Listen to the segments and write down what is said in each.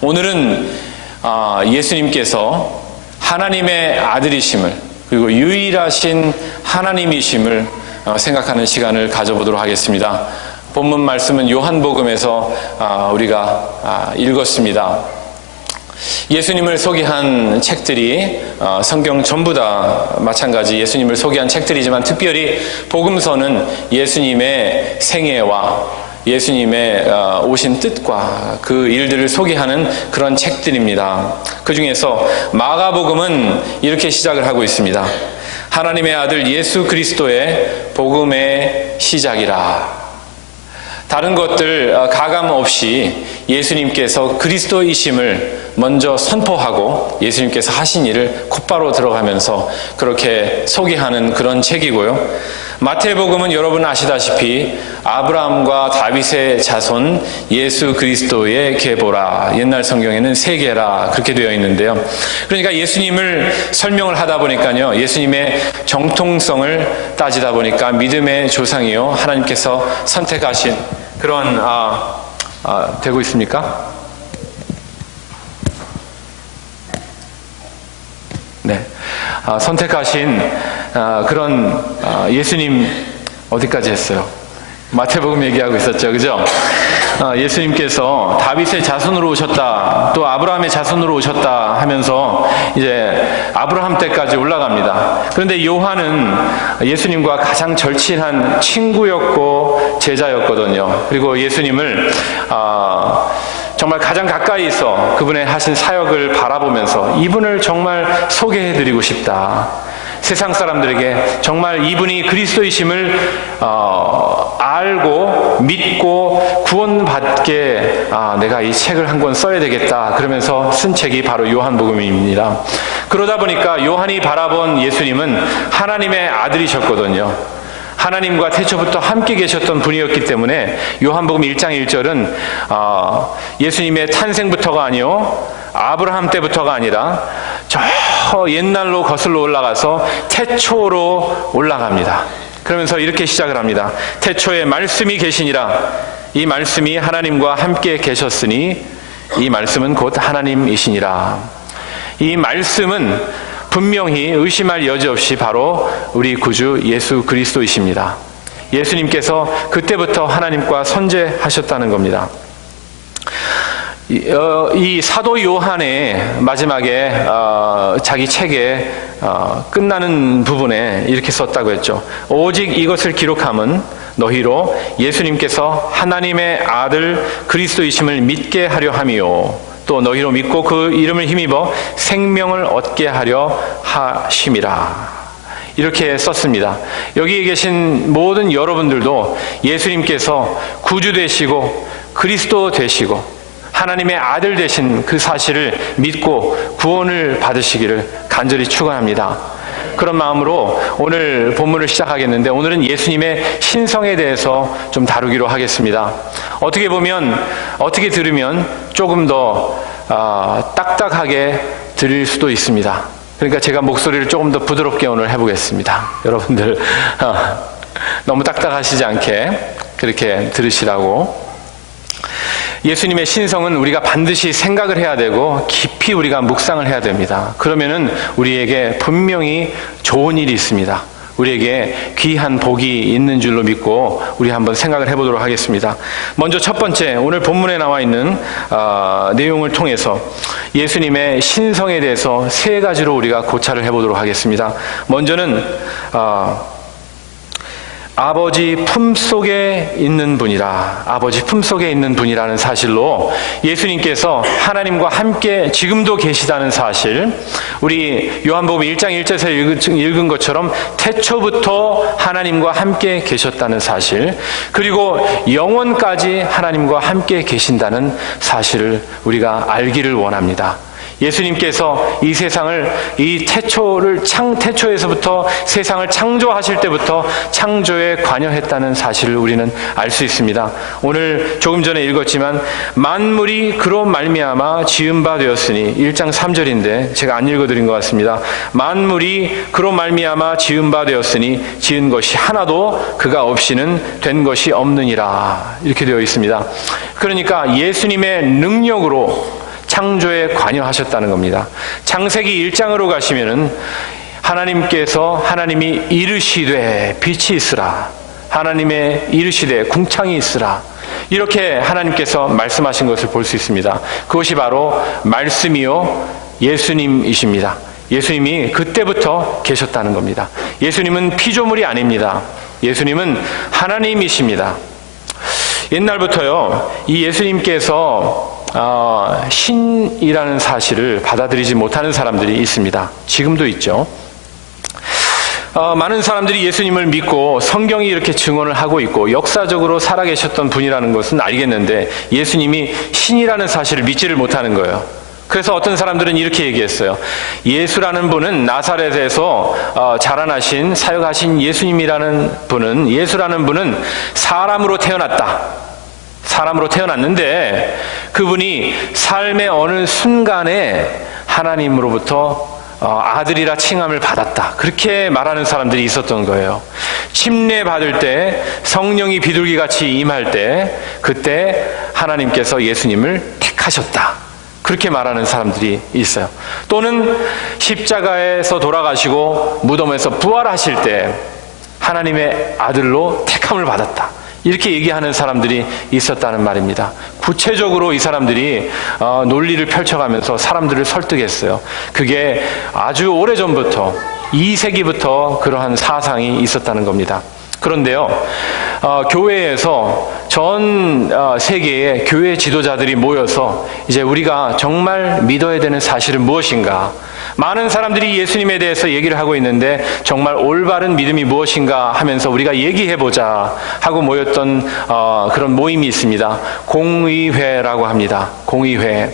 오늘은 예수님께서 하나님의 아들이심을, 그리고 유일하신 하나님이심을 생각하는 시간을 가져보도록 하겠습니다. 본문 말씀은 요한복음에서 우리가 읽었습니다. 예수님을 소개한 책들이 성경 전부 다 마찬가지 예수님을 소개한 책들이지만, 특별히 복음서는 예수님의 생애와 예수님의 오신 뜻과 그 일들을 소개하는 그런 책들입니다. 그 중에서 마가복음은 이렇게 시작을 하고 있습니다. 하나님의 아들 예수 그리스도의 복음의 시작이라. 다른 것들 가감 없이 예수님께서 그리스도이심을 먼저 선포하고 예수님께서 하신 일을 곧바로 들어가면서 그렇게 소개하는 그런 책이고요. 마태복음은 여러분 아시다시피 아브라함과 다윗의 자손 예수 그리스도의 계보라, 옛날 성경에는 세계라 그렇게 되어 있는데요. 그러니까 예수님을 설명을 하다 보니까요, 예수님의 정통성을 따지다 보니까 믿음의 조상이요 하나님께서 선택하신 그런 되고 있습니까? 네, 선택하신 그런 예수님 어디까지 했어요? 마태복음 얘기하고 있었죠, 그죠? 예수님께서 다윗의 자손으로 오셨다, 또 아브라함의 자손으로 오셨다 하면서 이제 아브라함 때까지 올라갑니다. 그런데 요한은 예수님과 가장 절친한 친구였고 제자였거든요. 그리고 예수님을 정말 가장 가까이서 그분의 하신 사역을 바라보면서 이분을 정말 소개해드리고 싶다. 세상 사람들에게 정말 이분이 그리스도이심을 알고 믿고 구원받게 내가 이 책을 한 권 써야 되겠다 그러면서 쓴 책이 바로 요한복음입니다. 그러다 보니까 요한이 바라본 예수님은 하나님의 아들이셨거든요. 하나님과 태초부터 함께 계셨던 분이었기 때문에 요한복음 1장 1절은 예수님의 탄생부터가 아니요 아브라함 때부터가 아니라 저 옛날로 거슬러 올라가서 태초로 올라갑니다. 그러면서 이렇게 시작을 합니다. 태초에 말씀이 계시니라. 이 말씀이 하나님과 함께 계셨으니 이 말씀은 곧 하나님이시니라. 이 말씀은 분명히 의심할 여지 없이 바로 우리 구주 예수 그리스도이십니다. 예수님께서 그때부터 하나님과 선제하셨다는 겁니다. 이 사도 요한의 마지막에 자기 책에 끝나는 부분에 이렇게 썼다고 했죠. 오직 이것을 기록함은 너희로 예수님께서 하나님의 아들 그리스도이심을 믿게 하려 함이요 또 너희로 믿고 그 이름을 힘입어 생명을 얻게 하려 하심이라. 이렇게 썼습니다. 여기 계신 모든 여러분들도 예수님께서 구주 되시고 그리스도 되시고 하나님의 아들 되신 그 사실을 믿고 구원을 받으시기를 간절히 축원합니다. 그런 마음으로 오늘 본문을 시작하겠는데, 오늘은 예수님의 신성에 대해서 좀 다루기로 하겠습니다. 어떻게 보면, 어떻게 들으면 조금 더 딱딱하게 들릴 수도 있습니다. 그러니까 제가 목소리를 조금 더 부드럽게 오늘 해보겠습니다. 여러분들 너무 딱딱하시지 않게 그렇게 들으시라고. 예수님의 신성은 우리가 반드시 생각을 해야 되고 깊이 우리가 묵상을 해야 됩니다. 그러면은 우리에게 분명히 좋은 일이 있습니다. 우리에게 귀한 복이 있는 줄로 믿고 우리 한번 생각을 해보도록 하겠습니다. 먼저 첫 번째, 오늘 본문에 나와 있는 내용을 통해서 예수님의 신성에 대해서 세 가지로 우리가 고찰을 해보도록 하겠습니다. 먼저는 아버지 품속에 있는 분이라, 아버지 품속에 있는 분이라는 사실로 예수님께서 하나님과 함께 지금도 계시다는 사실, 우리 요한복음 1장 1절에서 읽은 것처럼 태초부터 하나님과 함께 계셨다는 사실, 그리고 영원까지 하나님과 함께 계신다는 사실을 우리가 알기를 원합니다. 예수님께서 이 세상을, 이 태초에서부터 세상을 창조하실 때부터 창조에 관여했다는 사실을 우리는 알 수 있습니다. 오늘 조금 전에 읽었지만 만물이 그로 말미암아 지은 바 되었으니, 1장 3절인데 제가 안 읽어드린 것 같습니다. 만물이 그로 말미암아 지은 바 되었으니 지은 것이 하나도 그가 없이는 된 것이 없느니라. 이렇게 되어 있습니다. 그러니까 예수님의 능력으로 창조에 관여하셨다는 겁니다. 창세기 1장으로 가시면은 하나님이 이르시되 빛이 있으라, 하나님의 이르시되 궁창이 있으라, 이렇게 하나님께서 말씀하신 것을 볼 수 있습니다. 그것이 바로 말씀이요 예수님이십니다. 예수님이 그때부터 계셨다는 겁니다. 예수님은 피조물이 아닙니다. 예수님은 하나님이십니다. 옛날부터요, 이 예수님께서 신이라는 사실을 받아들이지 못하는 사람들이 있습니다. 지금도 있죠. 많은 사람들이 예수님을 믿고 성경이 이렇게 증언을 하고 있고 역사적으로 살아계셨던 분이라는 것은 알겠는데 예수님이 신이라는 사실을 믿지를 못하는 거예요. 그래서 어떤 사람들은 이렇게 얘기했어요. 예수라는 분은 나사렛에서 자라나신 사역하신 예수님이라는 분은, 예수라는 분은 사람으로 태어났다. 사람으로 태어났는데 그분이 삶의 어느 순간에 하나님으로부터 아들이라 칭함을 받았다. 그렇게 말하는 사람들이 있었던 거예요. 침례 받을 때, 성령이 비둘기같이 임할 때, 그때 하나님께서 예수님을 택하셨다. 그렇게 말하는 사람들이 있어요. 또는 십자가에서 돌아가시고 무덤에서 부활하실 때 하나님의 아들로 택함을 받았다. 이렇게 얘기하는 사람들이 있었다는 말입니다. 구체적으로 이 사람들이 논리를 펼쳐가면서 사람들을 설득했어요. 그게 아주 오래전부터 2세기부터 그러한 사상이 있었다는 겁니다. 그런데요, 교회에서 전 세계의 교회 지도자들이 모여서 이제 우리가 정말 믿어야 되는 사실은 무엇인가, 많은 사람들이 예수님에 대해서 얘기를 하고 있는데 정말 올바른 믿음이 무엇인가 하면서 우리가 얘기해보자 하고 모였던 그런 모임이 있습니다. 공의회라고 합니다. 공의회.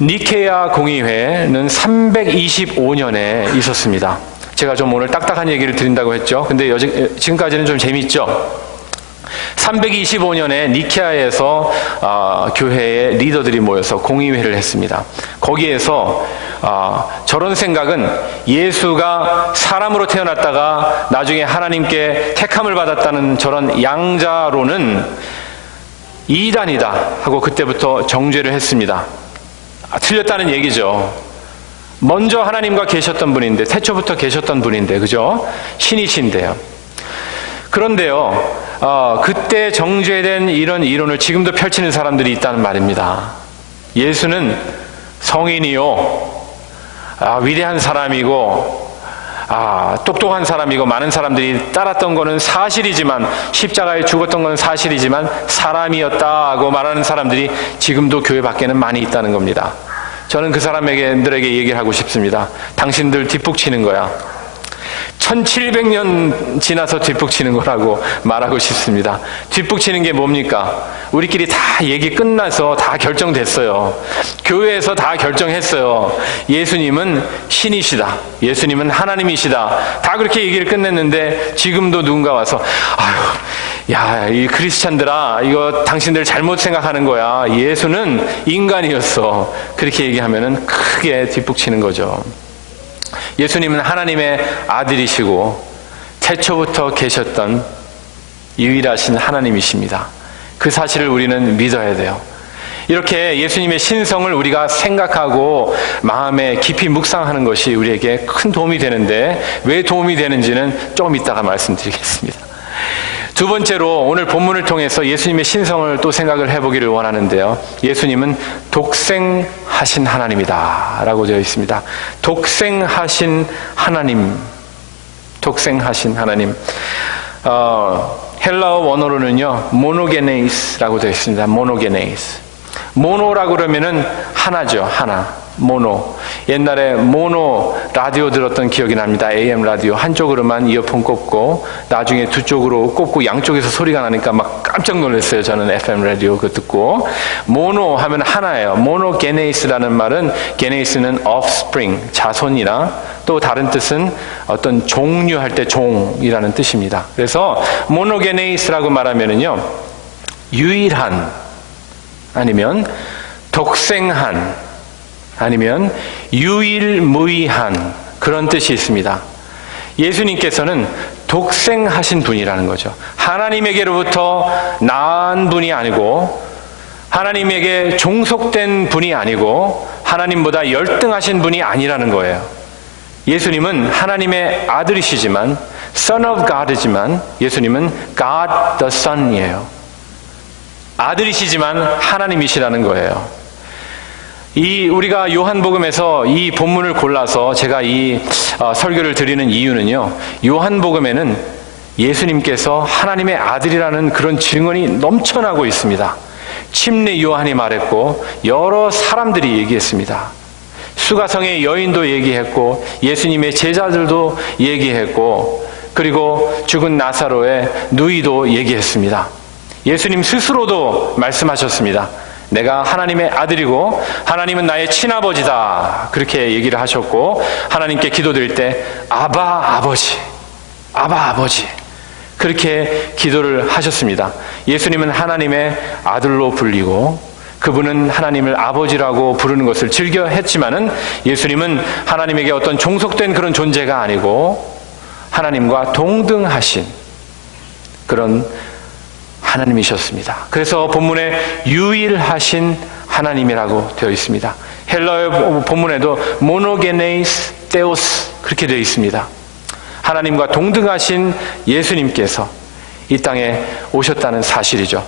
니케아 공의회는 325년에 있었습니다. 제가 좀 오늘 딱딱한 얘기를 드린다고 했죠. 근데 지금까지는 좀 재밌죠? 325년에 니케아에서 교회의 리더들이 모여서 공의회를 했습니다. 거기에서 저런 생각은, 예수가 사람으로 태어났다가 나중에 하나님께 택함을 받았다는 저런 양자론은 이단이다 하고 그때부터 정죄를 했습니다. 틀렸다는 얘기죠. 먼저 하나님과 계셨던 분인데, 태초부터 계셨던 분인데, 그죠? 신이신데요. 그런데요, 그때 정죄된 이런 이론을 지금도 펼치는 사람들이 있다는 말입니다. 예수는 성인이요, 위대한 사람이고, 똑똑한 사람이고, 많은 사람들이 따랐던 거는 사실이지만, 십자가에 죽었던 건 사실이지만 사람이었다고 말하는 사람들이 지금도 교회 밖에는 많이 있다는 겁니다. 저는 그 사람들에게 얘기를 하고 싶습니다. 당신들 뒷북치는 거야. 1700년 지나서 뒷북치는 거라고 말하고 싶습니다. 뒷북치는 게 뭡니까? 우리끼리 다 얘기 끝나서 다 결정됐어요. 교회에서 다 결정했어요. 예수님은 신이시다. 예수님은 하나님이시다. 다 그렇게 얘기를 끝냈는데 지금도 누군가 와서 야, 이 크리스찬들아, 이거 당신들 잘못 생각하는 거야. 예수는 인간이었어. 그렇게 얘기하면은 크게 뒷북치는 거죠. 예수님은 하나님의 아들이시고 태초부터 계셨던 유일하신 하나님이십니다. 그 사실을 우리는 믿어야 돼요. 이렇게 예수님의 신성을 우리가 생각하고 마음에 깊이 묵상하는 것이 우리에게 큰 도움이 되는데, 왜 도움이 되는지는 조금 이따가 말씀드리겠습니다. 두 번째로 오늘 본문을 통해서 예수님의 신성을 또 생각을 해보기를 원하는데요. 예수님은 독생하신 하나님이다 라고 되어 있습니다. 독생하신 하나님. 독생하신 하나님. 헬라어 원어로는요, 모노게네이스라고 되어 있습니다. 모노게네이스. 모노라고 그러면은 하나죠. 하나. 모노. 옛날에 모노 라디오 들었던 기억이 납니다. AM 라디오. 한쪽으로만 이어폰 꽂고 나중에 두 쪽으로 꽂고 양쪽에서 소리가 나니까 막 깜짝 놀랐어요. 저는 FM 라디오 그거 듣고. 모노 하면 하나예요. 모노게네이스라는 말은, 게네이스는 offspring, 자손이나 또 다른 뜻은 어떤 종류 할 때 종이라는 뜻입니다. 그래서 모노게네이스라고 말하면은요, 유일한, 아니면 독생한, 아니면 유일무이한, 그런 뜻이 있습니다. 예수님께서는 독생하신 분이라는 거죠. 하나님에게로부터 낳은 분이 아니고 하나님에게 종속된 분이 아니고 하나님보다 열등하신 분이 아니라는 거예요. 예수님은 하나님의 아들이시지만 Son of God이지만 예수님은 God the Son이에요. 아들이시지만 하나님이시라는 거예요. 우리가 요한복음에서 이 본문을 골라서 제가 이 설교를 드리는 이유는요, 요한복음에는 예수님께서 하나님의 아들이라는 그런 증언이 넘쳐나고 있습니다. 침례 요한이 말했고 여러 사람들이 얘기했습니다. 수가성의 여인도 얘기했고 예수님의 제자들도 얘기했고 그리고 죽은 나사로의 누이도 얘기했습니다. 예수님 스스로도 말씀하셨습니다. 내가 하나님의 아들이고 하나님은 나의 친아버지다, 그렇게 얘기를 하셨고 하나님께 기도드릴 때 아바 아버지, 아바 아버지, 그렇게 기도를 하셨습니다. 예수님은 하나님의 아들로 불리고 그분은 하나님을 아버지라고 부르는 것을 즐겨 했지만은 예수님은 하나님에게 어떤 종속된 그런 존재가 아니고 하나님과 동등하신 그런 하나님이셨습니다. 그래서 본문에 유일하신 하나님이라고 되어 있습니다. 헬라어 본문에도 모노게네이스 테오스 그렇게 되어 있습니다. 하나님과 동등하신 예수님께서 이 땅에 오셨다는 사실이죠.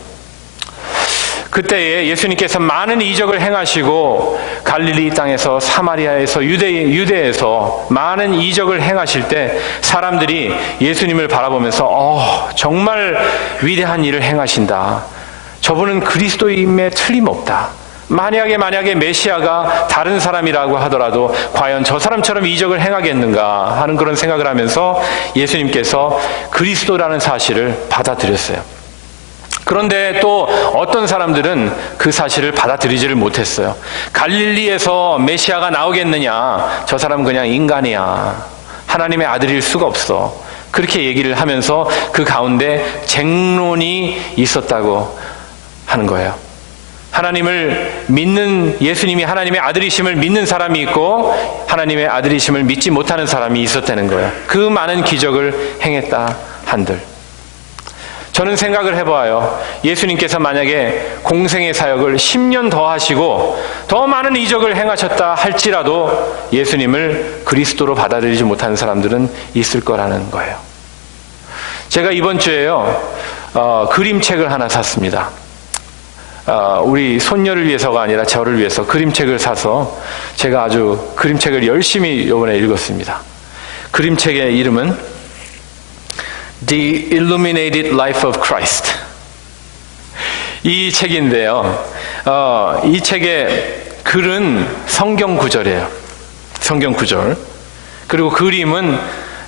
그때에 예수님께서 많은 이적을 행하시고 갈릴리 땅에서 사마리아에서 유대에서 많은 이적을 행하실 때 사람들이 예수님을 바라보면서 정말 위대한 일을 행하신다. 저분은 그리스도임에 틀림없다. 만약에 메시아가 다른 사람이라고 하더라도 과연 저 사람처럼 이적을 행하겠는가 하는 그런 생각을 하면서 예수님께서 그리스도라는 사실을 받아들였어요. 그런데 또 어떤 사람들은 그 사실을 받아들이지를 못했어요. 갈릴리에서 메시아가 나오겠느냐, 저 사람은 그냥 인간이야, 하나님의 아들일 수가 없어, 그렇게 얘기를 하면서 그 가운데 쟁론이 있었다고 하는 거예요. 하나님을 믿는, 예수님이 하나님의 아들이심을 믿는 사람이 있고 하나님의 아들이심을 믿지 못하는 사람이 있었다는 거예요. 그 많은 기적을 행했다 한들 저는 생각을 해봐요. 예수님께서 만약에 공생의 사역을 10년 더 하시고 더 많은 이적을 행하셨다 할지라도 예수님을 그리스도로 받아들이지 못하는 사람들은 있을 거라는 거예요. 제가 이번 주에요, 그림책을 하나 샀습니다. 우리 손녀를 위해서가 아니라 저를 위해서 그림책을 사서 제가 아주 그림책을 열심히 이번에 읽었습니다. 그림책의 이름은 The Illuminated Life of Christ. 이 책인데요, 이 책의 글은 성경 구절이에요. 성경 구절. 그리고 그림은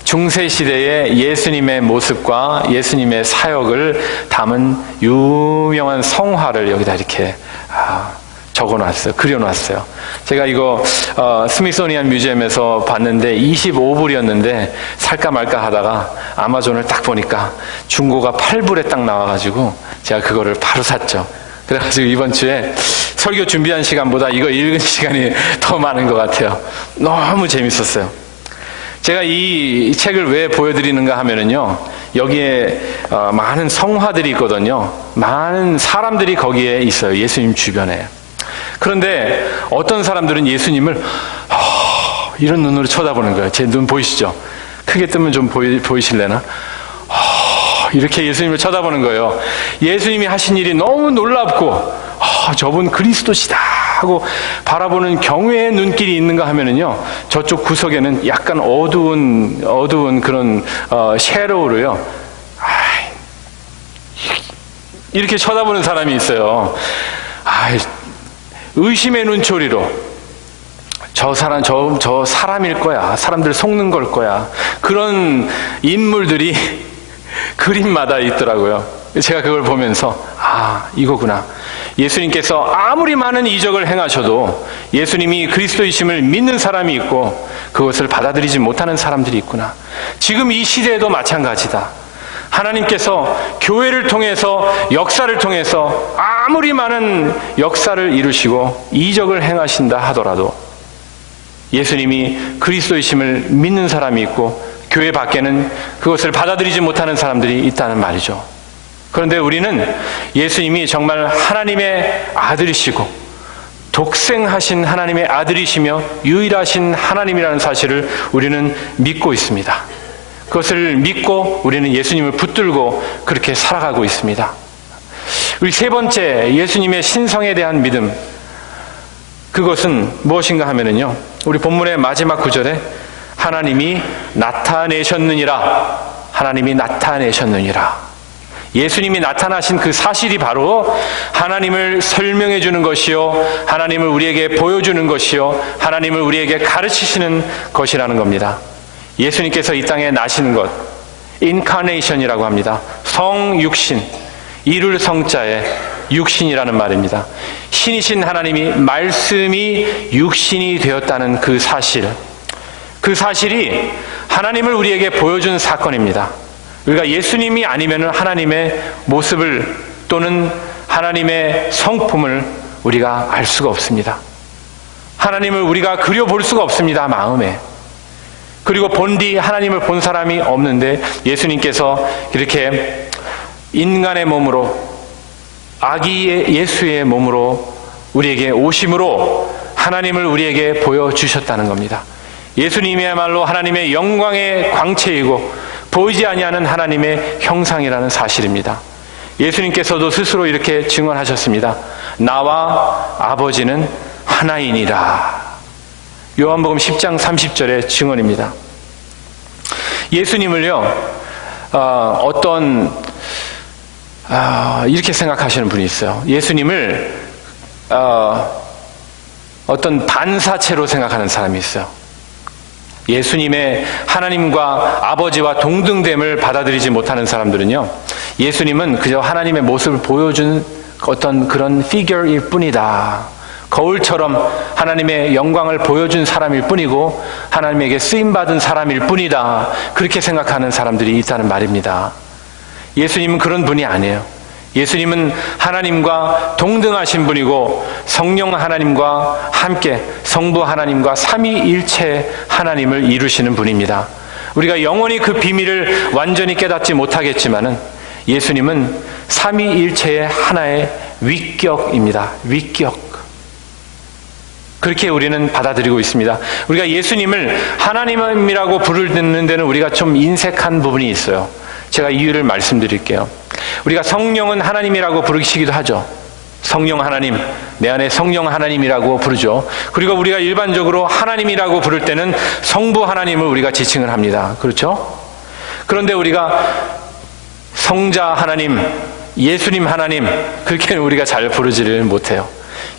중세시대의 예수님의 모습과 예수님의 사역을 담은 유명한 성화를 여기다 이렇게 적어놨어요. 그려놨어요. 제가 이거 스미소니안 뮤지엄에서 봤는데 25불이었는데 살까 말까 하다가 아마존을 딱 보니까 중고가 8불에 딱 나와가지고 제가 그거를 바로 샀죠. 그래가지고 이번 주에 설교 준비한 시간보다 이거 읽은 시간이 더 많은 것 같아요. 너무 재밌었어요. 제가 이 책을 왜 보여드리는가 하면은요, 여기에 많은 성화들이 있거든요. 많은 사람들이 거기에 있어요. 예수님 주변에. 그런데 어떤 사람들은 예수님을 이런 눈으로 쳐다보는 거예요. 제 눈 보이시죠? 크게 뜨면 좀 보이실래나? 이렇게 예수님을 쳐다보는 거예요. 예수님이 하신 일이 너무 놀랍고 저분 그리스도시다 하고 바라보는 경외의 눈길이 있는가 하면은요, 저쪽 구석에는 약간 어두운 그런 섀도우로요, 이렇게 쳐다보는 사람이 있어요. 의심의 눈초리로 저 사람일 거야, 사람들 속는 걸 거야, 그런 인물들이 그림마다 있더라고요. 제가 그걸 보면서 이거구나. 예수님께서 아무리 많은 이적을 행하셔도 예수님이 그리스도이심을 믿는 사람이 있고 그것을 받아들이지 못하는 사람들이 있구나. 지금 이 시대에도 마찬가지다. 하나님께서 교회를 통해서, 역사를 통해서 아무리 많은 역사를 이루시고 이적을 행하신다 하더라도 예수님이 그리스도이심을 믿는 사람이 있고 교회 밖에는 그것을 받아들이지 못하는 사람들이 있다는 말이죠. 그런데 우리는 예수님이 정말 하나님의 아들이시고 독생하신 하나님의 아들이시며 유일하신 하나님이라는 사실을 우리는 믿고 있습니다. 그것을 믿고 우리는 예수님을 붙들고 그렇게 살아가고 있습니다. 우리 세 번째, 예수님의 신성에 대한 믿음. 그것은 무엇인가 하면은요, 우리 본문의 마지막 구절에 하나님이 나타내셨느니라. 하나님이 나타내셨느니라. 예수님이 나타나신 그 사실이 바로 하나님을 설명해 주는 것이요, 하나님을 우리에게 보여주는 것이요, 하나님을 우리에게 가르치시는 것이라는 겁니다. 예수님께서 이 땅에 나시는 것, 인카네이션이라고 합니다. 성육신, 이룰 성자에 육신이라는 말입니다. 신이신 하나님이, 말씀이 육신이 되었다는 그 사실, 그 사실이 하나님을 우리에게 보여준 사건입니다. 우리가 예수님이 아니면 하나님의 모습을 또는 하나님의 성품을 우리가 알 수가 없습니다. 하나님을 우리가 그려볼 수가 없습니다, 마음에. 그리고 본디 하나님을 본 사람이 없는데 예수님께서 이렇게 인간의 몸으로, 아기의 예수의 몸으로 우리에게 오심으로 하나님을 우리에게 보여주셨다는 겁니다. 예수님이야말로 하나님의 영광의 광채이고 보이지 아니하는 하나님의 형상이라는 사실입니다. 예수님께서도 스스로 이렇게 증언하셨습니다. 나와 아버지는 하나이니라. 요한복음 10장 30절의 증언입니다. 예수님을요, 이렇게 생각하시는 분이 있어요. 예수님을 어떤 반사체로 생각하는 사람이 있어요. 예수님의 하나님과 아버지와 동등됨을 받아들이지 못하는 사람들은요, 예수님은 그저 하나님의 모습을 보여준 어떤 그런 피겨일 뿐이다. 거울처럼 하나님의 영광을 보여준 사람일 뿐이고 하나님에게 쓰임받은 사람일 뿐이다. 그렇게 생각하는 사람들이 있다는 말입니다. 예수님은 그런 분이 아니에요. 예수님은 하나님과 동등하신 분이고 성령 하나님과 함께 성부 하나님과 삼위일체 하나님을 이루시는 분입니다. 우리가 영원히 그 비밀을 완전히 깨닫지 못하겠지만은 예수님은 삼위일체의 하나의 위격입니다. 위격. 그렇게 우리는 받아들이고 있습니다. 우리가 예수님을 하나님이라고 부르는 데는 우리가 좀 인색한 부분이 있어요. 제가 이유를 말씀드릴게요. 우리가 성령은 하나님이라고 부르시기도 하죠. 성령 하나님, 내 안에 성령 하나님이라고 부르죠. 그리고 우리가 일반적으로 하나님이라고 부를 때는 성부 하나님을 우리가 지칭을 합니다. 그렇죠? 그런데 우리가 성자 하나님, 예수님 하나님, 그렇게는 우리가 잘 부르지를 못해요.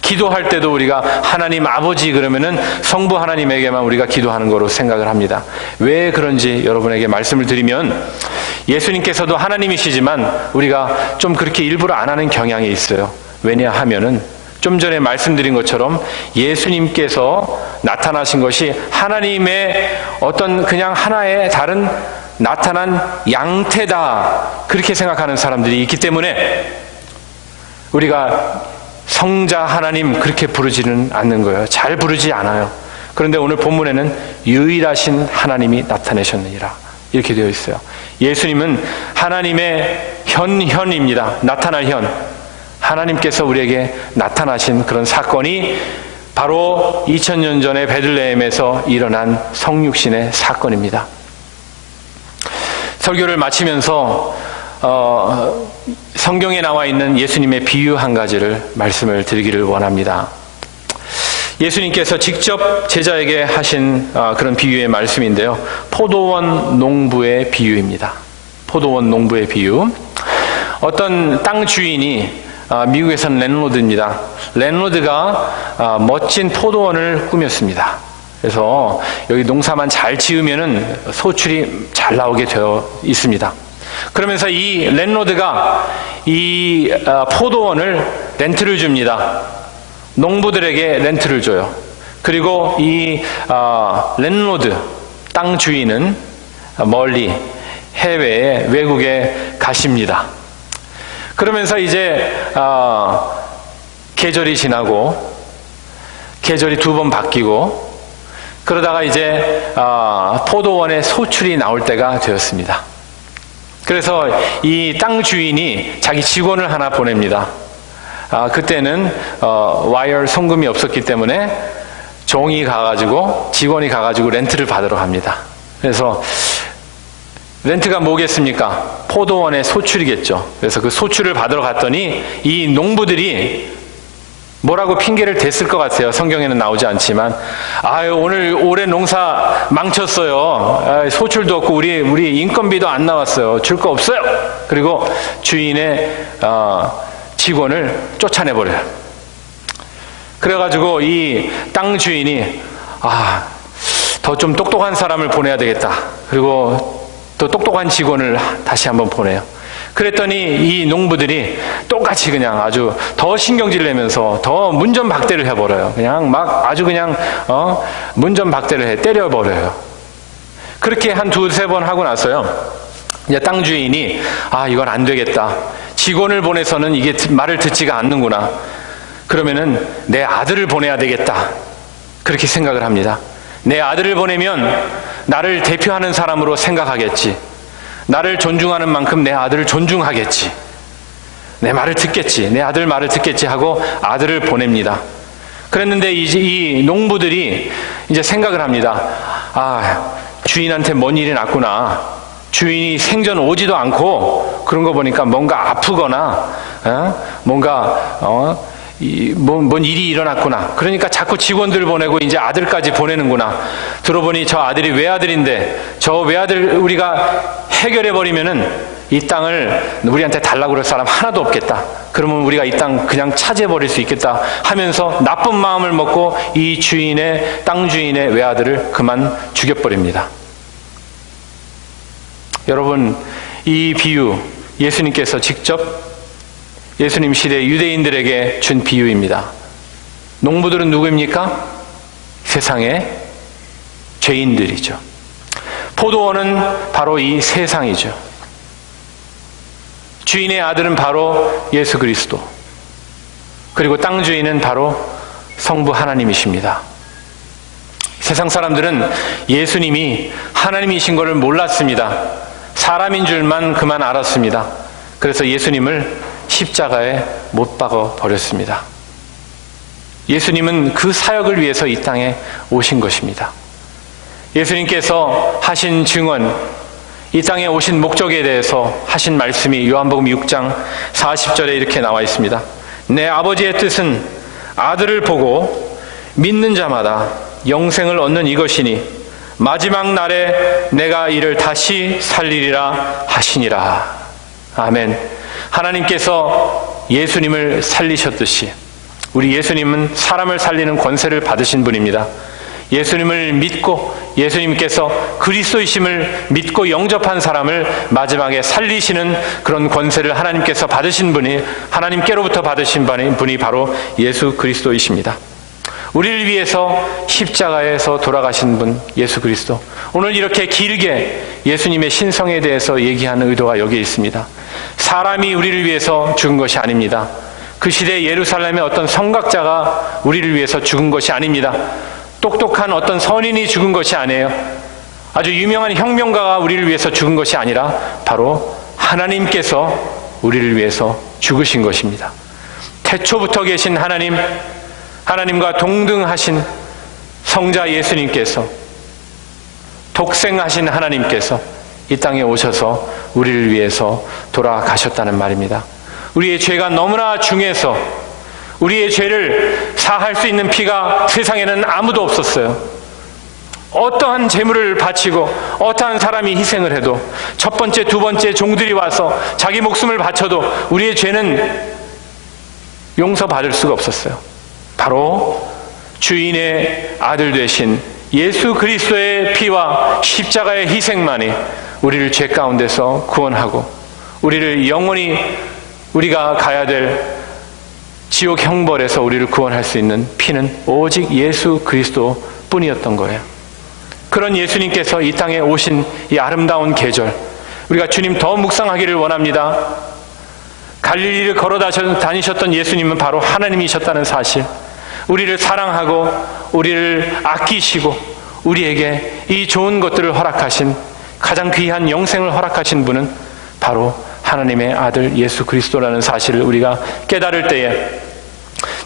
기도할 때도 우리가 하나님 아버지 그러면은 성부 하나님에게만 우리가 기도하는 거로 생각을 합니다. 왜 그런지 여러분에게 말씀을 드리면, 예수님께서도 하나님이시지만 우리가 좀 그렇게 일부러 안 하는 경향이 있어요. 왜냐하면은 좀 전에 말씀드린 것처럼 예수님께서 나타나신 것이 하나님의 어떤 그냥 하나의 다른 나타난 양태다, 그렇게 생각하는 사람들이 있기 때문에 우리가 성자 하나님 그렇게 부르지는 않는 거예요. 잘 부르지 않아요. 그런데 오늘 본문에는 유일하신 하나님이 나타내셨느니라 이렇게 되어 있어요. 예수님은 하나님의 현입니다. 나타날 현. 하나님께서 우리에게 나타나신 그런 사건이 바로 2000년 전에 베들레헴에서 일어난 성육신의 사건입니다. 설교를 마치면서 성경에 나와 있는 예수님의 비유 한 가지를 말씀을 드리기를 원합니다. 예수님께서 직접 제자에게 하신 그런 비유의 말씀인데요. 포도원 농부의 비유입니다. 포도원 농부의 비유. 어떤 땅 주인이, 미국에서는 랜로드입니다. 랜로드가 멋진 포도원을 꾸몄습니다. 그래서 여기 농사만 잘 지으면은 소출이 잘 나오게 되어 있습니다. 그러면서 이 랜로드가 이 포도원을 렌트를 줍니다. 농부들에게 렌트를 줘요. 그리고 이 랜로드, 땅 주인은 멀리 해외에, 외국에 가십니다. 그러면서 이제 계절이 지나고 계절이 2번 바뀌고 그러다가 이제 포도원의 소출이 나올 때가 되었습니다. 그래서 이 땅 주인이 자기 직원을 하나 보냅니다. 그때는 와이어 송금이 없었기 때문에 직원이 가가지고 렌트를 받으러 갑니다. 그래서 렌트가 뭐겠습니까? 포도원의 소출이겠죠. 그래서 그 소출을 받으러 갔더니 이 농부들이 뭐라고 핑계를 댔을 것 같아요. 성경에는 나오지 않지만, 오늘 올해 농사 망쳤어요. 소출도 없고 우리 인건비도 안 나왔어요. 줄 거 없어요. 그리고 주인의 직원을 쫓아내버려요. 그래가지고 이 땅 주인이 더 좀 똑똑한 사람을 보내야 되겠다. 그리고 또 똑똑한 직원을 다시 한번 보내요. 그랬더니 이 농부들이 똑같이 그냥 아주 더 신경질 내면서 더 문전박대를 해버려요. 그냥 막 아주 그냥 문전박대를 때려버려요. 그렇게 한 두세 번 하고 나서요, 이제 땅 주인이 이건 안 되겠다. 직원을 보내서는 이게 말을 듣지가 않는구나. 그러면은 내 아들을 보내야 되겠다. 그렇게 생각을 합니다. 내 아들을 보내면 나를 대표하는 사람으로 생각하겠지. 나를 존중하는 만큼 내 아들을 존중하겠지. 내 말을 듣겠지. 내 아들 말을 듣겠지 하고 아들을 보냅니다. 그랬는데 이제 이 농부들이 이제 생각을 합니다. 주인한테 뭔 일이 났구나. 주인이 생전 오지도 않고 그런 거 보니까 뭔가 아프거나 뭔가 뭔 일이 일어났구나. 그러니까 자꾸 직원들 보내고 이제 아들까지 보내는구나. 들어보니 저 아들이 외아들인데 저 외아들 우리가 해결해버리면은 이 땅을 우리한테 달라고 그럴 사람 하나도 없겠다. 그러면 우리가 이 땅 그냥 차지해버릴 수 있겠다 하면서 나쁜 마음을 먹고 이 땅 주인의 외아들을 그만 죽여버립니다. 여러분, 이 비유 예수님께서 직접 예수님 시대 유대인들에게 준 비유입니다. 농부들은 누구입니까? 세상의 죄인들이죠. 포도원은 바로 이 세상이죠. 주인의 아들은 바로 예수 그리스도. 그리고 땅 주인은 바로 성부 하나님이십니다. 세상 사람들은 예수님이 하나님이신 것을 몰랐습니다. 사람인 줄만 그만 알았습니다. 그래서 예수님을 십자가에 못 박아 버렸습니다. 예수님은 그 사역을 위해서 이 땅에 오신 것입니다. 예수님께서 하신 증언, 이 땅에 오신 목적에 대해서 하신 말씀이 요한복음 6장 40절에 이렇게 나와 있습니다. 내 아버지의 뜻은 아들을 보고 믿는 자마다 영생을 얻는 이것이니 마지막 날에 내가 이를 다시 살리리라 하시니라. 아멘. 하나님께서 예수님을 살리셨듯이 우리 예수님은 사람을 살리는 권세를 받으신 분입니다. 예수님을 믿고 예수님께서 그리스도이심을 믿고 영접한 사람을 마지막에 살리시는 그런 권세를 하나님께서 받으신 분이, 하나님께로부터 받으신 분이 바로 예수 그리스도이십니다. 우리를 위해서 십자가에서 돌아가신 분 예수 그리스도. 오늘 이렇게 길게 예수님의 신성에 대해서 얘기하는 의도가 여기에 있습니다. 사람이 우리를 위해서 죽은 것이 아닙니다. 그 시대 예루살렘의 어떤 성각자가 우리를 위해서 죽은 것이 아닙니다. 똑똑한 어떤 선인이 죽은 것이 아니에요. 아주 유명한 혁명가가 우리를 위해서 죽은 것이 아니라 바로 하나님께서 우리를 위해서 죽으신 것입니다. 태초부터 계신 하나님과 동등하신 성자 예수님께서, 독생하신 하나님께서 이 땅에 오셔서 우리를 위해서 돌아가셨다는 말입니다. 우리의 죄가 너무나 중해서 우리의 죄를 사할 수 있는 피가 세상에는 아무도 없었어요. 어떠한 제물을 바치고 어떠한 사람이 희생을 해도 첫 번째, 두 번째 종들이 와서 자기 목숨을 바쳐도 우리의 죄는 용서받을 수가 없었어요. 바로 주인의 아들 되신 예수 그리스도의 피와 십자가의 희생만이 우리를 죄 가운데서 구원하고 우리를 영원히 우리가 가야 될 지옥 형벌에서 우리를 구원할 수 있는 피는 오직 예수 그리스도 뿐이었던 거예요. 그런 예수님께서 이 땅에 오신 이 아름다운 계절, 우리가 주님 더 묵상하기를 원합니다. 갈릴리를 걸어 다니셨던 예수님은 바로 하나님이셨다는 사실, 우리를 사랑하고 우리를 아끼시고 우리에게 이 좋은 것들을 허락하신, 가장 귀한 영생을 허락하신 분은 바로 하나님의 아들 예수 그리스도라는 사실을 우리가 깨달을 때에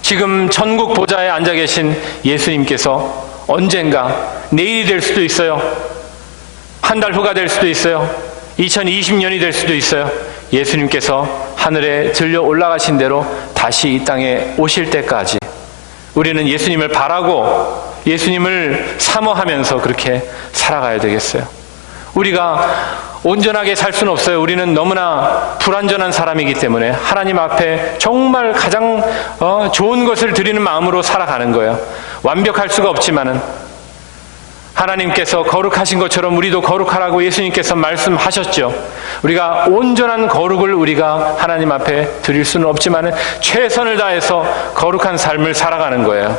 지금 천국 보좌에 앉아 계신 예수님께서 언젠가 내일이 될 수도 있어요. 한 달 후가 될 수도 있어요. 2020년이 될 수도 있어요. 예수님께서 하늘에 들려 올라가신 대로 다시 이 땅에 오실 때까지 우리는 예수님을 바라고 예수님을 사모하면서 그렇게 살아가야 되겠어요. 우리가 온전하게 살 수는 없어요. 우리는 너무나 불완전한 사람이기 때문에 하나님 앞에 정말 가장 좋은 것을 드리는 마음으로 살아가는 거예요. 완벽할 수가 없지만은 하나님께서 거룩하신 것처럼 우리도 거룩하라고 예수님께서 말씀하셨죠. 우리가 온전한 거룩을 우리가 하나님 앞에 드릴 수는 없지만은 최선을 다해서 거룩한 삶을 살아가는 거예요.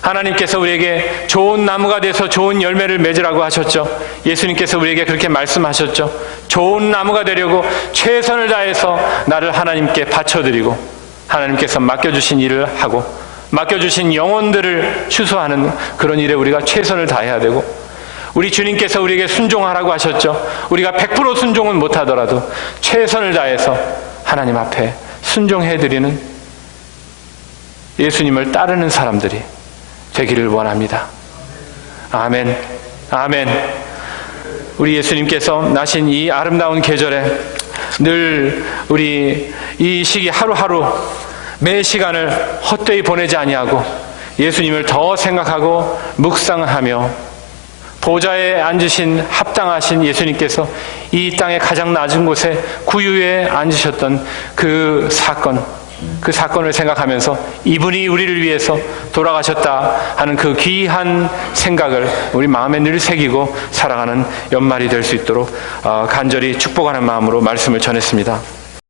하나님께서 우리에게 좋은 나무가 돼서 좋은 열매를 맺으라고 하셨죠. 예수님께서 우리에게 그렇게 말씀하셨죠. 좋은 나무가 되려고 최선을 다해서 나를 하나님께 바쳐드리고 하나님께서 맡겨주신 일을 하고 맡겨주신 영혼들을 추수하는 그런 일에 우리가 최선을 다해야 되고, 우리 주님께서 우리에게 순종하라고 하셨죠. 우리가 100% 순종은 못하더라도 최선을 다해서 하나님 앞에 순종해드리는 예수님을 따르는 사람들이 되기를 원합니다. 아멘. 아멘. 우리 예수님께서 나신 이 아름다운 계절에 늘 우리 이 시기 하루하루 매 시간을 헛되이 보내지 아니하고 예수님을 더 생각하고 묵상하며 보좌에 앉으신 합당하신 예수님께서 이 땅의 가장 낮은 곳에 구유에 앉으셨던 그 사건을 생각하면서 이분이 우리를 위해서 돌아가셨다 하는 그 귀한 생각을 우리 마음에 늘 새기고 살아가는 연말이 될 수 있도록 간절히 축복하는 마음으로 말씀을 전했습니다.